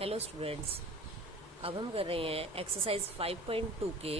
Hello students, अब हम कर रहे हैं एक्सरसाइज 5.2 के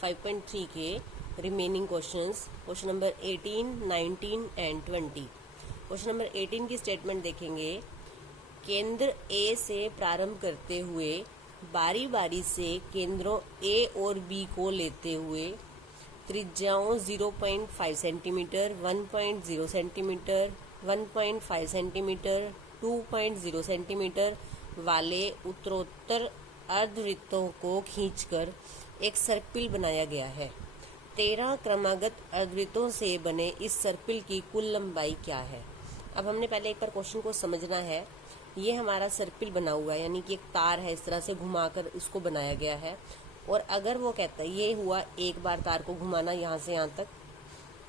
5.3 के remaining questions. Question number 18, 19 and 20। Question number 18 की स्टेटमेंट देखेंगे। केंद्र ए से प्रारंभ करते हुए बारी बारी से केंद्रों ए और बी को लेते हुए त्रिज्याओं 0.5 सेंटीमीटर, 1.0 सेंटीमीटर, 1.5 सेंटीमीटर, 2.0 सेंटीमीटर वाले उत्तरोत्तर अर्धवृत्तों को खींचकर एक सर्पिल बनाया गया है। 13 क्रमागत अर्धवृत्तों से बने इस सर्पिल की कुल लंबाई क्या है। अब हमने पहले एक बार क्वेश्चन को समझना है। ये हमारा सर्पिल बना हुआ है, यानी कि एक तार है, इस तरह से घुमाकर इसको बनाया गया है। और अगर वो कहता है ये हुआ एक बार तार को घुमाना यहाँ से यहाँ तक,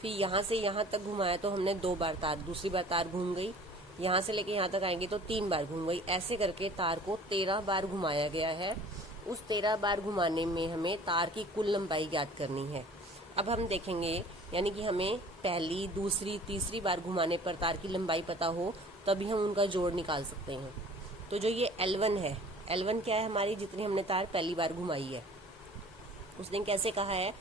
फिर यहाँ से यहाँ तक घुमाया तो हमने 2 बार तार, दूसरी बार तार घूम गई, यहाँ से लेके यहाँ तक आएंगे तो 3 बार घूम गई। ऐसे करके तार को 13 बार घुमाया गया है। उस 13 बार घुमाने में हमें तार की कुल लंबाई ज्ञात करनी है। अब हम देखेंगे, यानी कि हमें पहली, दूसरी, तीसरी बार घुमाने पर तार की लंबाई पता हो तभी हम उनका जोड़ निकाल सकते हैं। तो जो ये L1 है, L1 क्या है हमारी, जितनी हमने तार पहली बार घुमाई है। उसने कैसे कहा है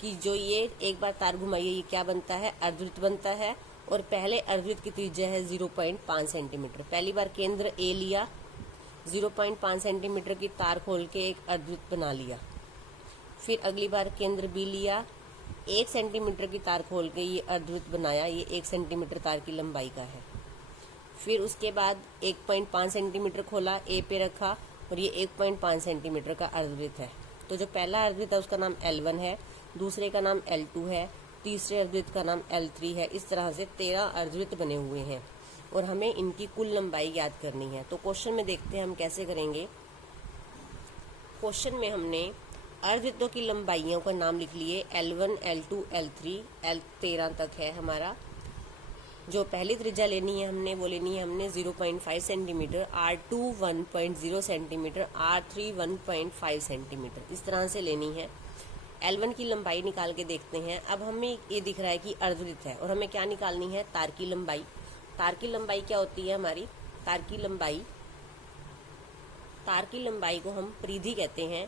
कि जो ये एक बार तार घुमाई है ये क्या बनता है, अर्धवृत्त बनता है। और पहले अर्धवृत्त की त्रिज्या है 0.5 सेंटीमीटर। पहली बार केंद्र ए लिया, 0.5 सेंटीमीटर की तार खोल के एक अर्धवृत्त बना लिया। फिर अगली बार केंद्र बी लिया, 1 सेंटीमीटर की तार खोल के ये अर्धवृत्त बनाया। ये 1 सेंटीमीटर तार की लंबाई का है। फिर उसके बाद 1.5 सेंटीमीटर खोला, ए पे रखा और ये 1.5 सेंटीमीटर का अर्धवृत्त है। तो जो पहला अर्धवृत्त है उसका नाम L1 है, दूसरे का नाम L2 है, तीसरे अर्धवृत्त का नाम L3 है। इस तरह से 13 अर्धवृत्त बने हुए हैं और हमें इनकी कुल लंबाई ज्ञात करनी है। तो क्वेश्चन में देखते हैं हम कैसे करेंगे। क्वेश्चन में हमने अर्धवृत्तों की लंबाइयों का नाम लिख लिए, L1, L2, L3, L13 तक है हमारा। जो पहली त्रिज्या लेनी है हमने, वो लेनी है हमने 0.5 centimetre, R2 1.0 centimetre, R3 1.5 centimetre, इस तरह से लेनी है। L1 की लंबाई निकाल के देखते हैं। अब हमें ये दिख रहा है कि अर्धवृत्त है और हमें क्या निकालनी है, तार की लंबाई। तार की लंबाई क्या होती है हमारी, तार की लंबाई को हम परिधि कहते हैं,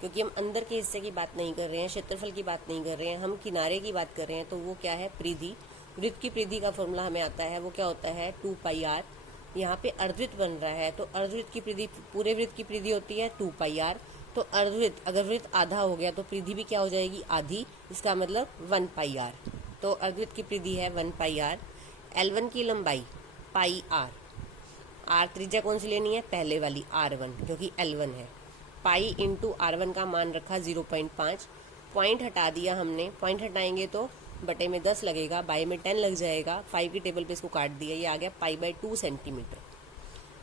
क्योंकि हम अंदर के हिस्से की बात नहीं कर रहे हैं, क्षेत्रफल की बात नहीं कर रहे हैं, हम किनारे की बात कर रहे हैं। तो वो क्या है, परिधि। वृत्त की परिधि का फॉर्मूला हमें आता है, वो क्या होता है 2πr। यहाँ पे अर्धवृत्त बन रहा है तो अर्धवृत्त की परिधि, पूरे वृत्त की परिधि होती है 2πr। तो अर्धवृत्त, अगर वृत्त आधा हो गया तो परिधि भी क्या हो जाएगी, आधी। इसका मतलब 1πr। तो अर्धवृत्त की परिधि है 1πr। L1 की लंबाई πr। r त्रिज्या कौन सी लेनी है, पहले वाली R1, क्योंकि L1 है। पाई इंटू R1 का मान रखा 0.5। पॉइंट हटा दिया हमने, पॉइंट हटाएंगे तो बटे में 10 लगेगा, बाई में 10 लग जाएगा। 5 की टेबल पे इसको काट दिया, ये आ गया π/2 सेंटीमीटर।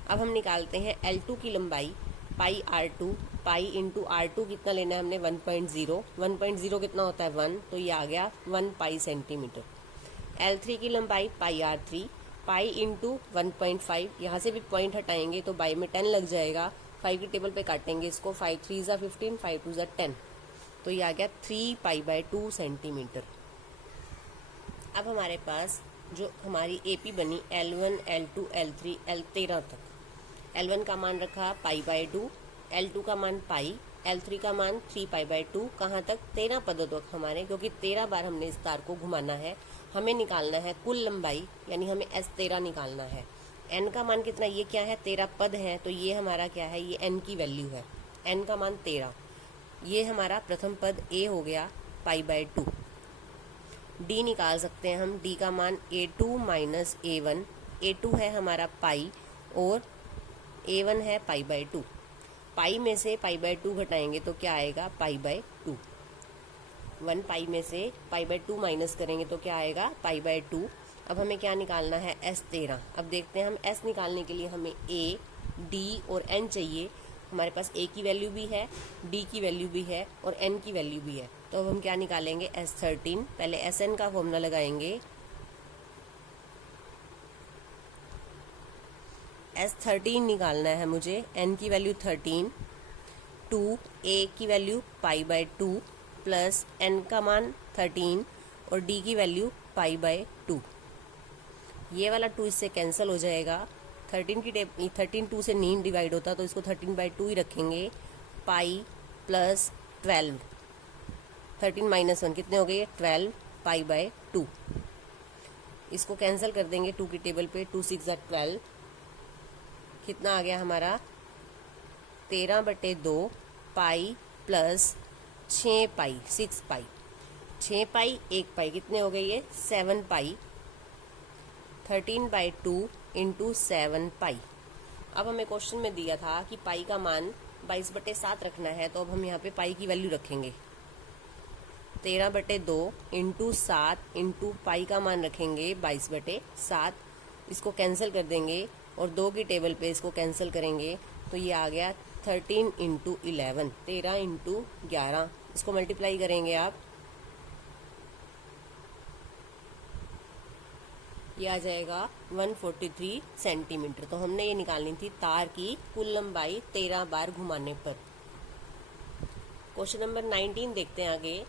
अब हम निकालते हैं L2 की लंबाई, πr2। पाई इंटू R2 कितना लेना है हमने, 1.0। 1.0 कितना होता है 1, तो ये आ गया 1π सेंटीमीटर। L3 की लंबाई πr3। पाई इंटू 1.5, यहाँ से भी पॉइंट हटाएंगे तो बाई में 10 लग जाएगा। 5 की टेबल पे काटेंगे इसको, 5 3 ज़ा 15, 5 2 ज़ा 10, तो ये आ गया 3π/2 सेंटीमीटर। अब हमारे पास जो हमारी AP बनी L1, L2, L3, L13 तक। L1 का मान रखा π/2, L2 का मान पाई, L3 का मान 3π/2। कहाँ तक, 13 पदों तक हमारे, क्योंकि 13 बार हमने इस तार को घुमाना है। हमें निकालना है कुल लंबाई, यानी हमें S13 निकालना है। N का मान कितना, ये क्या है 13 पद है, तो ये हमारा क्या है, ये N की वैल्यू है। N का मान 13, ये हमारा प्रथम पद A हो गया π/2। D निकाल सकते हैं हम, D का मान A2 माइनस A1। A2 है हमारा पाई और A1 है π/2। पाई में से π/2 घटाएंगे तो क्या आएगा, π/2। 1 पाई में से π/2 माइनस करेंगे तो क्या आएगा, π/2। अब हमें क्या निकालना है, S13। अब देखते हैं हम S निकालने के लिए हमें A, D और N चाहिए। हमारे पास A की वैल्यू भी है, D की वैल्यू भी है और N की वैल्यू भी है। तो अब हम क्या निकालेंगे, S13। पहले Sn का फॉर्मूला लगाएंगे। S13 निकालना है मुझे, N की वैल्यू 13, 2, A की वैल्यू π/2 प्लस N का मान 13 और D की वैल्यू π/2। ये वाला 2 इससे कैंसिल हो जाएगा 13 2 से नहीं डिवाइड होता, तो इसको 13/2 ही रखेंगे। पाई प्लस 12, 13 माइनस 1 कितने हो गए? 12 पाई/2। इसको कैंसिल कर देंगे 2 की टेबल पे, 2 6 12, कितना आ गया हमारा? 13/2 पाई प्लस 6 पाई, 6 पाई, 6 पाई 1 पाई, कितने हो गए ये? 7 पाई। 13/2 इंटू 7 पाई। अब हमें क्वेश्चन में दिया था कि पाई का मान 22/7 रखना है, तो अब हम यहाँ पे पाई की वैल्यू रखेंगे। 13/2 इंटू 7 इंटू पाई का मान रखेंगे 22/7। इसको कैंसिल कर देंगे और 2 की टेबल पे इसको कैंसिल करेंगे, तो ये आ गया 13 इंटू 11, 13 इंटू 11। इसको मल्टीप्लाई करेंगे आप, ये आ जाएगा 143 सेंटीमीटर। तो हमने ये निकालनी थी तार की कुल लंबाई 13 बार घुमाने पर। क्वेश्चन नंबर 19 देखते हैं आगे।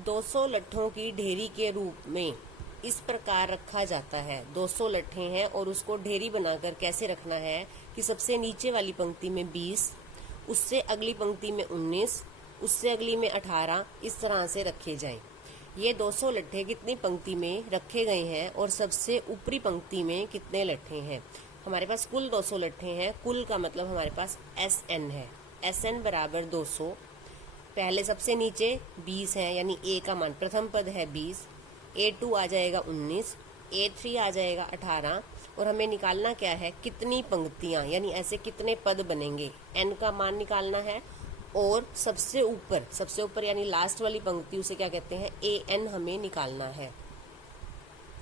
200 लट्ठों की ढेरी के रूप में इस प्रकार रखा जाता है। 200 लट्ठे हैं और उसको ढेरी बनाकर कैसे रखना है कि सबसे नीचे वाली पंक्ति में 20, उससे अगली पंक्ति में 19, उससे अगली में 18, इस तरह से रखे जाएं। ये 200 लट्ठे कितनी पंक्ति में रखे गए हैं और सबसे ऊपरी पंक्ति में कितने लट्ठे हैं? हमारे पास कुल 200 लट्ठे हैं। कुल का मतलब हमारे पास SN है। SN बराबर 200। पहले सबसे नीचे 20 है, यानी A का मान प्रथम पद है 20, A2 आ जाएगा 19, A3 आ जाएगा 18, और हमें निकालना क्या है? कितनी पंक्तियां, यानी ऐसे कितने पद बनेंगे, N का मान निकालना है। और सबसे ऊपर यानी लास्ट वाली पंक्ति, उसे क्या कहते हैं? AN हमें निकालना है।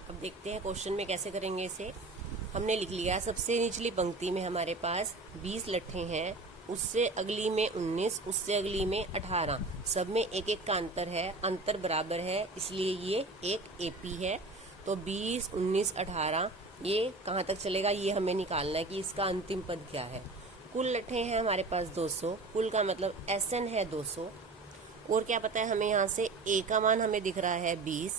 अब देखते हैं क्वेश्चन में कैसे करेंगे इसे। हमने लिख लिया सबसे निचली पंक्ति में हमारे पास 20 लट्ठे हैं, उससे अगली में 19, उससे अगली में 18, सब में एक एक का अंतर है, अंतर बराबर है, इसलिए ये एक AP है। तो 20 19 18 ये कहाँ तक चलेगा, ये हमें निकालना है कि इसका अंतिम पद क्या है। कुल लट्ठे हैं हमारे पास 200, कुल का मतलब SN है 200। और क्या पता है हमें यहाँ से? A का मान हमें दिख रहा है 20,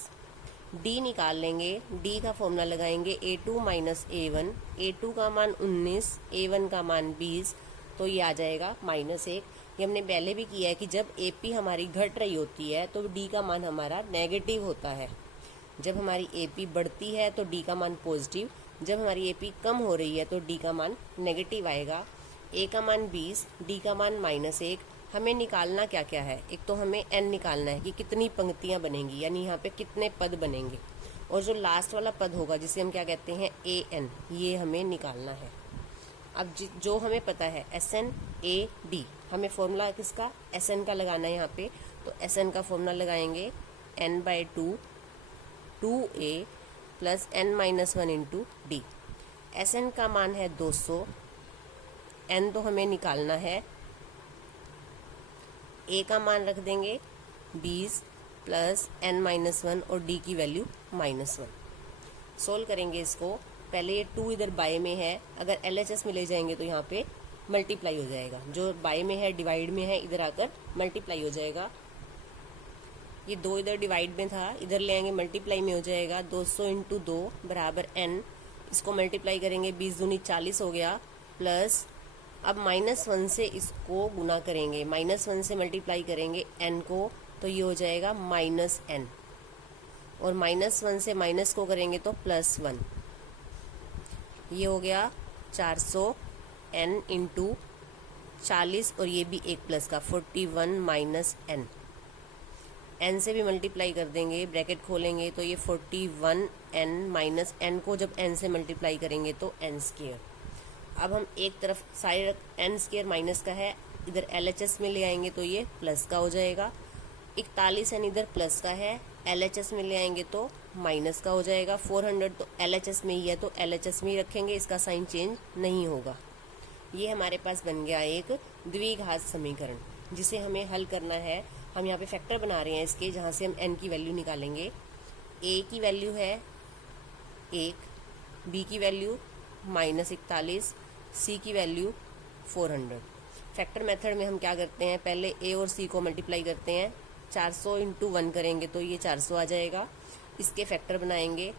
D निकाल लेंगे, D का फॉर्मूला लगाएंगे A2 माइनस A1, A2 का मान 19, A1 का मान 20, तो ये आ जाएगा -1। ये हमने पहले भी किया है कि जब AP हमारी घट रही होती है तो D का मान हमारा नेगेटिव होता है। जब हमारी AP बढ़ती है तो D का मान पॉजिटिव, जब हमारी AP कम हो रही है तो D का मान नेगेटिव आएगा। A का मान 20, D का मान -1। हमें निकालना क्या क्या है? एक तो हमें N निकालना है कि कितनी पंक्तियां बनेंगी, यानी यहाँ पे कितने पद बनेंगे, और जो लास्ट वाला पद होगा जिसे हम क्या कहते हैं? AN, ये हमें निकालना है। अब जो हमें पता है SN AD, हमें फॉर्मूला किसका? SN का लगाना है यहाँ पे। तो SN का फॉर्मूला लगाएंगे N/2 2A plus N-1 into D। SN का मान है 200, N तो हमें निकालना है, A का मान रख देंगे 20 प्लस N-1 और D की वैल्यू -1। सोल्व करेंगे इसको। पहले ये 2 इधर बाय में है, अगर LHS में ले जाएंगे तो यहाँ पे मल्टीप्लाई हो जाएगा। जो बाय में है डिवाइड में है, इधर आकर मल्टीप्लाई हो जाएगा। ये 2 इधर डिवाइड में था, इधर ले आएंगे मल्टीप्लाई में हो जाएगा। 200 इंटू 2 बराबर N, इसको मल्टीप्लाई करेंगे 20 दूनी 40 हो गया, प्लस अब -1 से इसको गुना करेंगे, -1 से मल्टीप्लाई करेंगे N को, तो ये हो जाएगा -N, और -1 से माइनस को करेंगे तो +1। ये हो गया 400 N इंटू 40, और ये भी एक प्लस का 41 माइनस N। N से भी मल्टीप्लाई कर देंगे, ब्रैकेट खोलेंगे तो ये 41 N माइनस N को जब N से मल्टीप्लाई करेंगे तो N²। अब हम एक तरफ साइड N² माइनस का है, इधर LHS में ले आएंगे तो ये प्लस का हो जाएगा। 41 N इधर प्लस का है, LHS में ले आएंगे तो माइनस का हो जाएगा। 400 तो LHS में ही है तो LHS में ही रखेंगे, इसका साइन चेंज नहीं होगा। ये हमारे पास बन गया एक द्विघात समीकरण, जिसे हमें हल करना है। हम यहाँ पे फैक्टर बना रहे हैं इसके, जहाँ से हम N की वैल्यू निकालेंगे। A की वैल्यू है 1, B की वैल्यू -41, C की वैल्यू 400। फैक्टर मेथड में हम क्या करते हैं, पहले A और C को मल्टीप्लाई करते हैं। 400 इंटू 1 करेंगे तो ये 400 आ जाएगा। इसके फैक्टर बनाएंगे,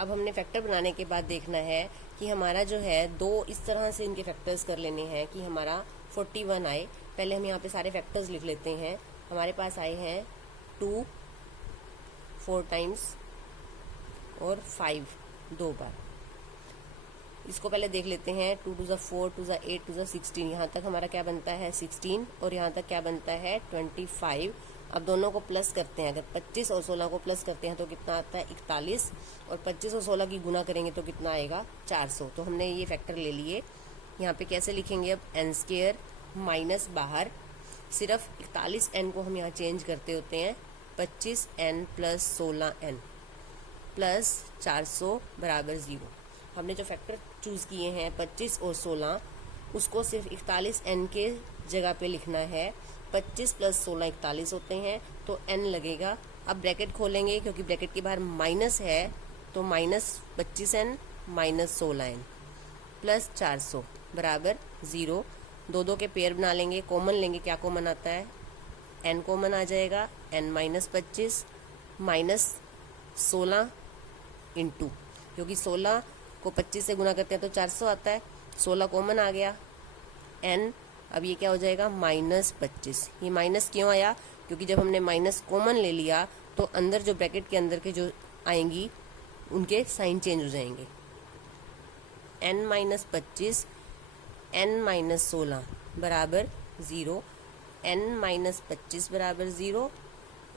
अब हमने फैक्टर बनाने के बाद देखना है कि हमारा जो है दो इस तरह से इनके फैक्टर्स कर लेने हैं कि हमारा 41 आए। पहले हम यहाँ पे सारे फैक्टर्स लिख लेते हैं। हमारे पास आए हैं 2 4 टाइम्स और 5 2 बार। इसको पहले देख लेते हैं। 2 2 4 2 8 2 16, यहाँ तक हमारा क्या बनता है 16 और यहाँ तक क्या बनता है 25। अब दोनों को प्लस करते हैं। अगर 25 और 16 को प्लस करते हैं तो कितना आता है 41, और 25 और 16 की गुना करेंगे तो कितना आएगा 400। तो हमने ये फैक्टर ले लिए। यहाँ पे कैसे लिखेंगे अब n² माइनस बाहर सिर्फ 41n को हम यहाँ चेंज करते होते हैं 25n प्लस 16n प्लस 400 बराबर 0। हमने जो फैक्टर चूज किए हैं 25 और 16 उसको सिर्फ 41n के जगह पे लिखना है। 25 प्लस 16 41 होते हैं तो n लगेगा। अब ब्रैकेट खोलेंगे क्योंकि ब्रैकेट के बाहर माइनस है तो minus 25n minus 16n plus 400 बराबर 0। दो दो के पेयर बना लेंगे, कॉमन लेंगे। क्या कॉमन आता है n कॉमन आ जाएगा, n माइनस 25 माइनस 16 इंटू, क्योंकि 16 को 25 से गुना करते हैं तो 400 आता है। 16 कॉमन आ गया n। अब ये क्या हो जाएगा माइनस 25। ये माइनस क्यों आया? क्योंकि जब हमने माइनस कॉमन ले लिया तो अंदर जो ब्रैकेट के अंदर के जो आएंगी उनके साइन चेंज हो जाएंगे। n माइनस 25 n माइनस 16 बराबर 0, n माइनस 25 बराबर 0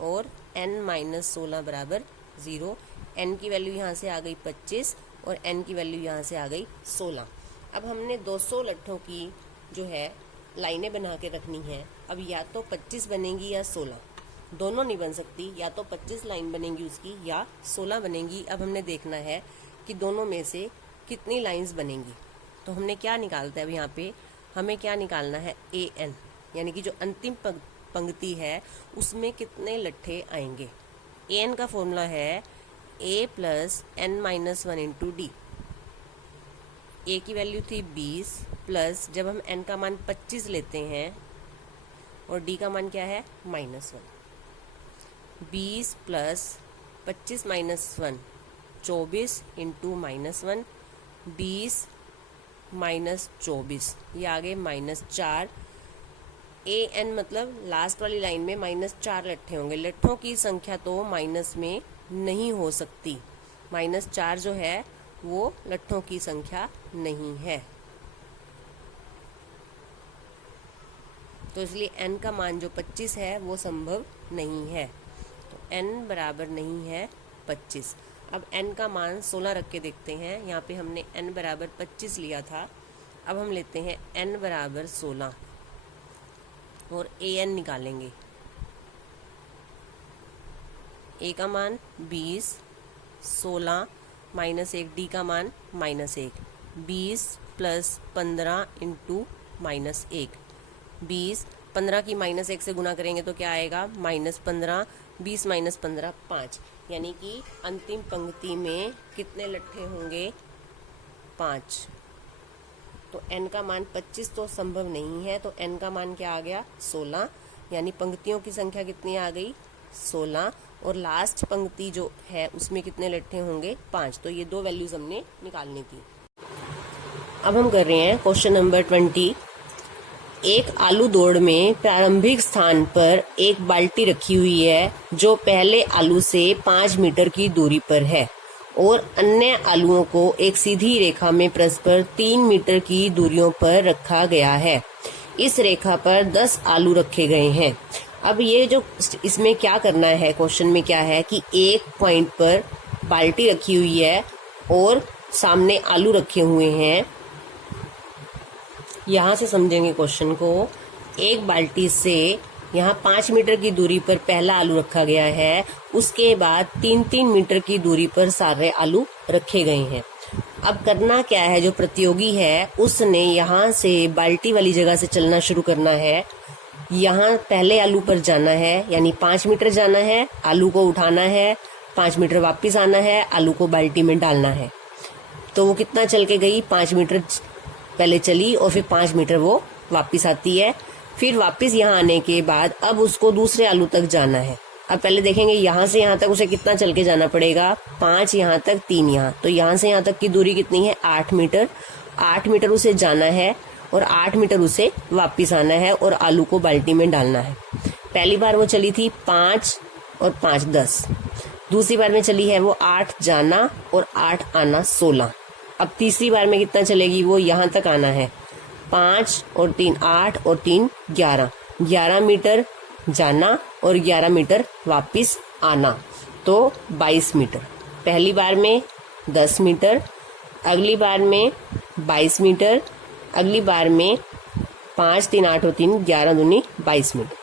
और n माइनस 16 बराबर 0। n की वैल्यू यहाँ से आ गई 25 और n की वैल्यू यहाँ से आ गई 16। अब हमने 200 लट्ठों की जो है लाइनें बना के रखनी है। अब या तो 25 बनेगी या 16, दोनों नहीं बन सकती। या तो 25 लाइन बनेगी उसकी या 16 बनेगी। अब हमने देखना है कि दोनों में से कितनी लाइंस बनेंगी। तो हमने क्या निकालता है अब यहाँ पे हमें क्या निकालना है an, यानी कि जो अंतिम पंक्ति है उसमें कितने लट्ठे आएंगे। an का फॉर्मूला है a plus n minus 1 into D. a की वैल्यू थी 20 प्लस जब हम n का मान 25 लेते हैं और d का मान क्या है -1। 20 प्लस 25 माइनस 1 24 इंटू -1, 20 माइनस 24, ये आगे -4। an मतलब लास्ट वाली लाइन में -4 लट्ठे होंगे। लट्ठों की संख्या तो माइनस में नहीं हो सकती। -4 जो है वो लट्ठों की संख्या नहीं है, तो इसलिए n का मान जो 25 है वो संभव नहीं है। तो n बराबर नहीं है 25। अब n का मान 16 रख के देखते हैं। यहाँ पे हमने n बराबर 25 लिया था। अब हम लेते हैं n बराबर 16 और an निकालेंगे। a का मान 20, 16 माइनस 1, d का मान -1, 20 प्लस 15 इंटू -1। 20 15 की -1 से गुना करेंगे तो क्या आएगा -15, 20 माइनस 15 5, यानी कि अंतिम पंक्ति में कितने लट्ठे होंगे 5। तो n का मान 25 तो संभव नहीं है, तो n का मान क्या आ गया 16, यानी पंक्तियों की संख्या कितनी आ गई 16, और लास्ट पंक्ति जो है उसमें कितने लट्ठे होंगे 5। तो ये दो वैल्यूज हमने निकालनी थी। अब हम कर रहे हैं क्वेश्चन नंबर 20। एक आलू दौड़ में प्रारंभिक स्थान पर एक बाल्टी रखी हुई है जो पहले आलू से 5 मीटर की दूरी पर है और अन्य आलुओं को एक सीधी रेखा में परस्पर 3 मीटर की दूरियों पर रखा गया है। इस रेखा पर 10 आलू रखे गए हैं। अब ये जो इसमें क्या करना है, क्वेश्चन में क्या है कि एक पॉइंट पर बाल्टी रखी हुई है और सामने आलू रखे हुए हैं। यहाँ से समझेंगे क्वेश्चन को। एक बाल्टी से यहाँ 5 मीटर की दूरी पर पहला आलू रखा गया है, उसके बाद 3-3 मीटर की दूरी पर सारे आलू रखे गए हैं। अब करना क्या है, जो प्रतियोगी है उसने यहाँ से बाल्टी वाली जगह से चलना शुरू करना है। यहाँ पहले आलू पर जाना है, यानी 5 मीटर जाना है, आलू को उठाना है, 5 मीटर वापस आना है, आलू को बाल्टी में डालना है। तो वो कितना चल के गई, 5 मीटर पहले चली और फिर 5 मीटर वो वापस आती है। फिर वापस यहाँ आने के बाद अब उसको दूसरे आलू तक जाना है। अब पहले देखेंगे यहाँ से यहाँ तक उसे कितना चल के जाना पड़ेगा, 5 यहाँ तक 3 यहाँ, तो यहाँ से यहाँ तक की दूरी कितनी है 8 मीटर। 8 मीटर उसे जाना है और 8 मीटर उसे वापस आना है और आलू को बाल्टी में डालना है। पहली बार वो चली थी 5 और 5 10, दूसरी बार में चली है वो 8 जाना और 8 आना 16। अब तीसरी बार में कितना चलेगी, वो यहाँ तक आना है, 5 और 3 8 और 3 11, 11 मीटर जाना और 11 मीटर वापस आना, तो 22 मीटर। पहली बार में 10 मीटर, अगली बार में 22 मीटर, अगली बार में 5 3 8 और 3 11 दूनी 22 मीटर।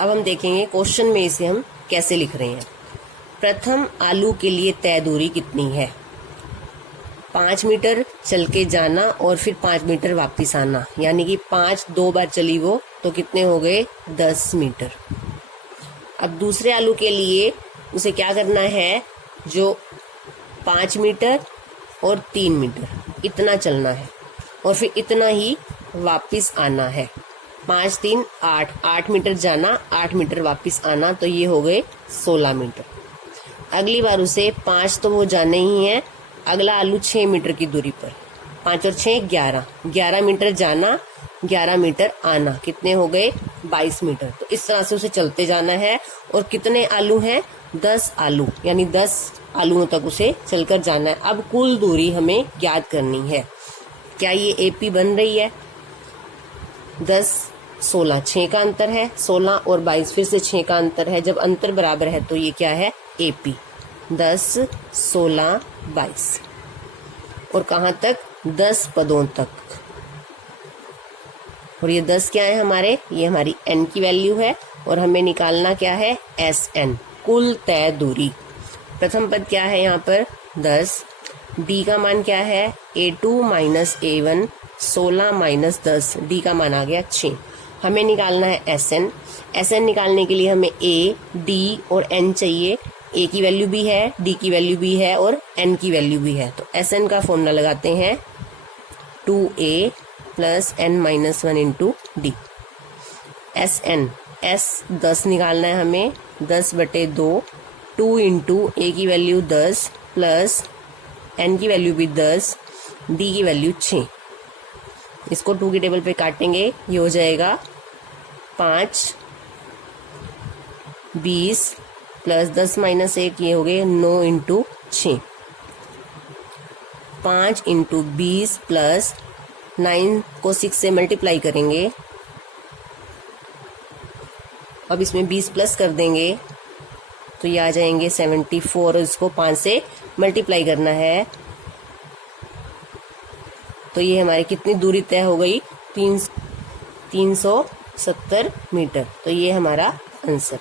अब हम देखेंगे क्वेश्चन में इसे हम कैसे लिख रहे हैं। प्रथम आलू के लिए तय दूरी कितनी है, 5 मीटर चल के जाना और फिर 5 मीटर वापस आना, यानी कि 5 2 बार चली वो, तो कितने हो गए 10 मीटर। अब दूसरे आलू के लिए उसे क्या करना है, जो 5 मीटर और 3 मीटर इतना चलना है और फिर इतना ही वापस आना है। 5 3 8, 8 मीटर जाना 8 मीटर वापस आना, तो ये हो गए 16 मीटर। अगली बार उसे 5 तो वो जाने ही है, अगला आलू 6 मीटर की दूरी पर, 5 और 6 11, 11 मीटर जाना 11 मीटर आना, कितने हो गए 22 मीटर। तो इस तरह से उसे चलते जाना है और कितने आलू हैं 10 आलू, यानी 10 आलूओं तक उसे चलकर जाना है। अब कुल दूरी हमें ज्ञात करनी है। क्या ये एपी बन रही है, 10 16 6 का अंतर है, 16 और 22 फिर से 6 का अंतर है, जब अंतर बराबर है तो ये क्या है एपी, 10 16 22 और कहाँ तक 10 पदों तक। और ये 10 क्या है हमारे, ये हमारी एन की वैल्यू है और हमें निकालना क्या है एस एन, कुल तय दूरी। प्रथम पद क्या है यहाँ पर 10, डी का मान क्या है A2 minus A1, 16 minus 10, D का मान आ गया 6। हमें निकालना है एस एन। एस एन निकालने के लिए हमें ए डी और एन चाहिए, ए की वैल्यू भी है, डी की वैल्यू भी है और एन की वैल्यू भी है। तो एस एन का फॉर्मूला लगाते हैं 2a plus n minus 1 into d. S n, s 10 निकालना है हमें, 10/2, 2 इंटू ए की वैल्यू 10 प्लस एन की वैल्यू भी 10, डी की वैल्यू 6। इसको 2 की टेबल पे काटेंगे, ये हो जाएगा 5 20 प्लस 10 माइनस 1, ये हो गए 9 इंटू 6, 5 इंटू 20 प्लस 9 को 6 से मल्टीप्लाई करेंगे। अब इसमें 20 प्लस कर देंगे तो ये आ जाएंगे 74 और इसको 5 से मल्टीप्लाई करना है, तो ये हमारी कितनी दूरी तय हो गई 370 मीटर। तो ये हमारा आंसर।